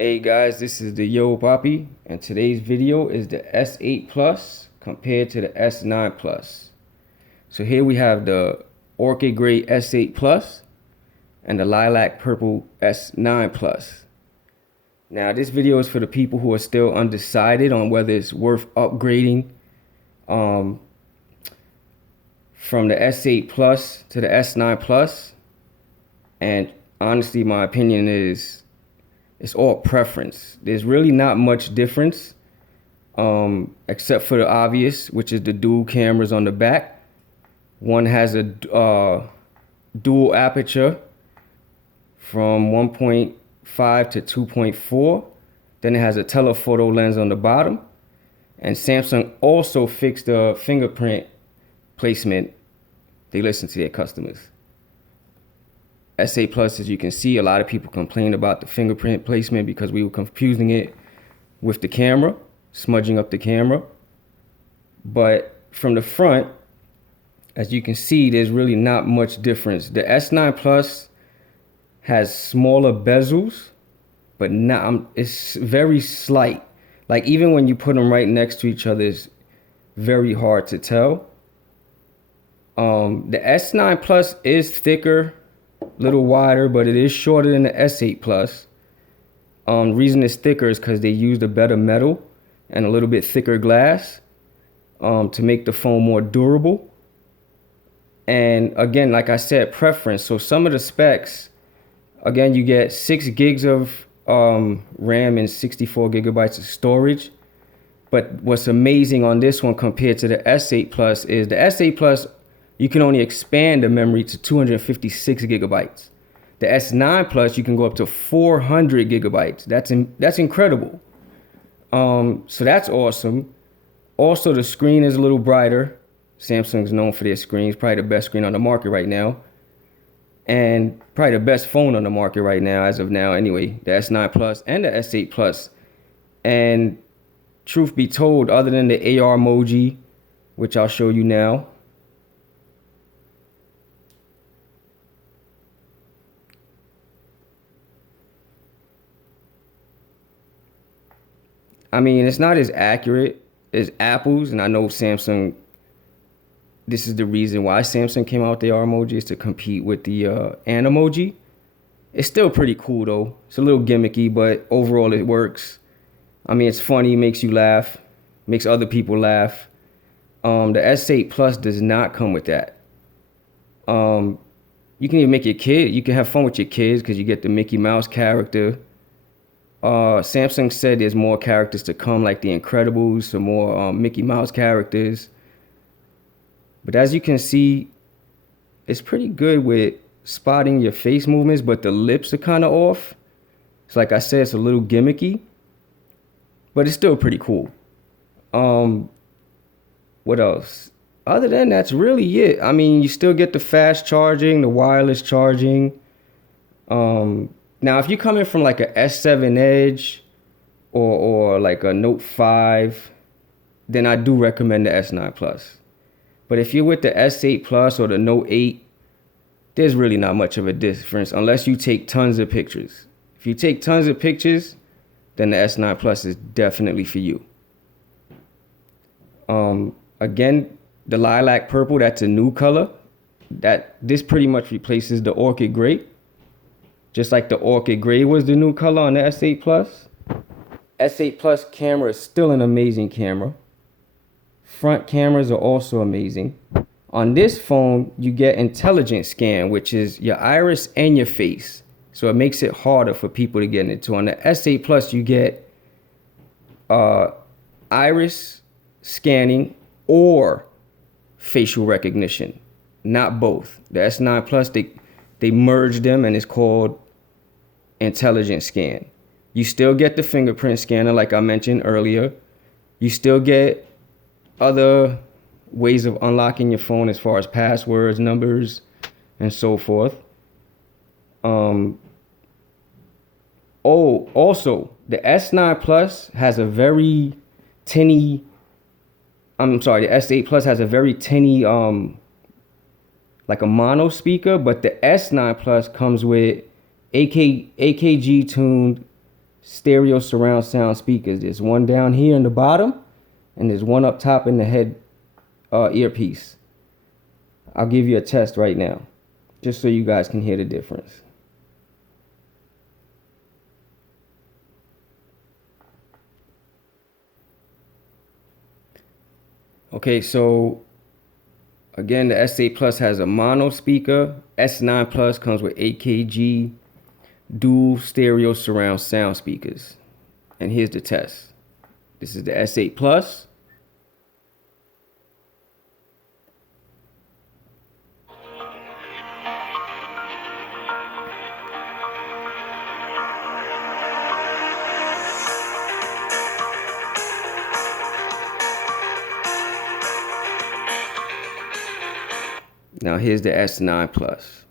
Hey guys, this is the Yo Poppy, and today's video is the S8 Plus compared to the S9 Plus. So here we have the Orchid Gray S8 Plus and the Lilac Purple S9 Plus. Now this video is for the people who are still undecided on whether it's worth upgrading from the S8 Plus to the S9 Plus. And honestly, my opinion is it's all preference. There's really not much difference, except for the obvious, which is the dual cameras on the back. One has a dual aperture from 1.5 to 2.4. Then it has a telephoto lens on the bottom. And Samsung also fixed the fingerprint placement. They listen to their customers. S8 Plus, as you can see, a lot of people complained about the fingerprint placement because we were confusing it with the camera, smudging up the camera. But from the front, as you can see, there's really not much difference. The S9 Plus has smaller bezels, but it's very slight. Like even when you put them right next to each other, it's very hard to tell. The S9 Plus is thicker, little wider, but it is shorter than the S8 Plus. Reason it's thicker is because they used a better metal and a little bit thicker glass to make the phone more durable. And again, like I said, preference. So some of the specs, again, you get 6 gigs of RAM and 64 gigabytes of storage. But what's amazing on this one compared to the S8 Plus is the S8 Plus, you can only expand the memory to 256 gigabytes. The S9 Plus, you can go up to 400 gigabytes. That's incredible. So that's awesome. Also, the screen is a little brighter. Samsung's known for their screens, probably the best screen on the market right now. And probably the best phone on the market right now, as of now anyway, the S9 Plus and the S8 Plus. And truth be told, other than the AR emoji, which I'll show you now, I mean, it's not as accurate as Apple's, and I know Samsung, this is the reason why Samsung came out with the AR emoji, is to compete with the Animoji. It's still pretty cool though. It's a little gimmicky, but overall it works. I mean, it's funny, makes you laugh, makes other people laugh. The S8 Plus does not come with that. You can even make your kid, you can have fun with your kids because you get the Mickey Mouse character. Samsung said there's more characters to come, like the Incredibles, some more Mickey Mouse characters. But as you can see, it's pretty good with spotting your face movements, but the lips are kind of off. It's like I said, it's a little gimmicky, but it's still pretty cool. What else? Other than that's really it. I mean, you still get the fast charging, the wireless charging. Now, if you're coming from like a S7 Edge or like a Note 5, then I do recommend the S9 Plus. But if you're with the S8 Plus or the Note 8, there's really not much of a difference unless you take tons of pictures. If you take tons of pictures, then the S9 Plus is definitely for you. Again, the Lilac Purple, that's a new color. This pretty much replaces the Orchid Gray. Just like the Orchid Gray was the new color on the S8 Plus. S8 Plus camera is still an amazing camera. Front cameras are also amazing. On this phone, you get intelligent scan, which is your iris and your face. So it makes it harder for people to get into. On the S8 Plus, you get iris scanning or facial recognition, not both. The S9 Plus, they merged them and it's called intelligent scan. You still get the fingerprint scanner like I mentioned earlier. You still get other ways of unlocking your phone as far as passwords, numbers, and so forth. Also, the S9 Plus has a very tinny, the S8 Plus has a very tinny, like a mono speaker, but the S9 Plus comes with AKG tuned stereo surround sound speakers. There's one down here in the bottom, and there's one up top in the head earpiece. I'll give you a test right now, just so you guys can hear the difference. Okay, so again, the S8 Plus has a mono speaker. S9 Plus comes with AKG dual stereo surround sound speakers. And here's the test. This is the S8 Plus. Now here's the S9 Plus.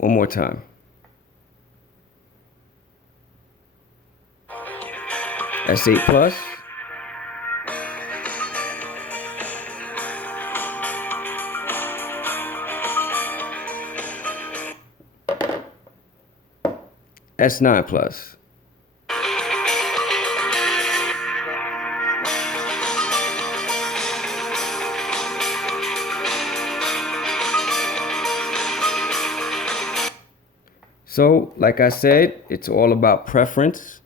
One more time. S8 Plus. S9 Plus. So, like I said, it's all about preference.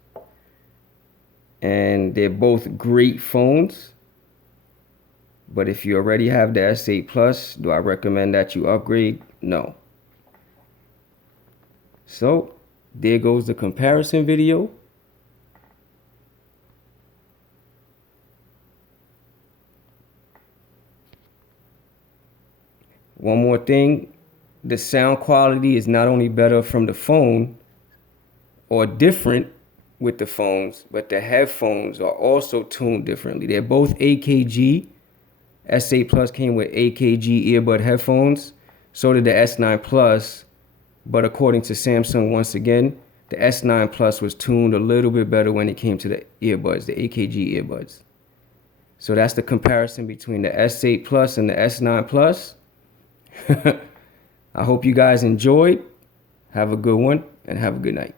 And they're both great phones. But if you already have the S8 Plus, do I recommend that you upgrade? No. So, there goes the comparison video. One more thing, the sound quality is not only better from the phone or different with the phones, but the headphones are also tuned differently. They're both AKG. S8 Plus came with AKG earbud headphones. So did the S9 Plus. But according to Samsung, once again, the S9 Plus was tuned a little bit better when it came to the earbuds, the AKG earbuds. So that's the comparison between the S8 Plus and the S9 Plus. I hope you guys enjoyed. Have a good one and have a good night.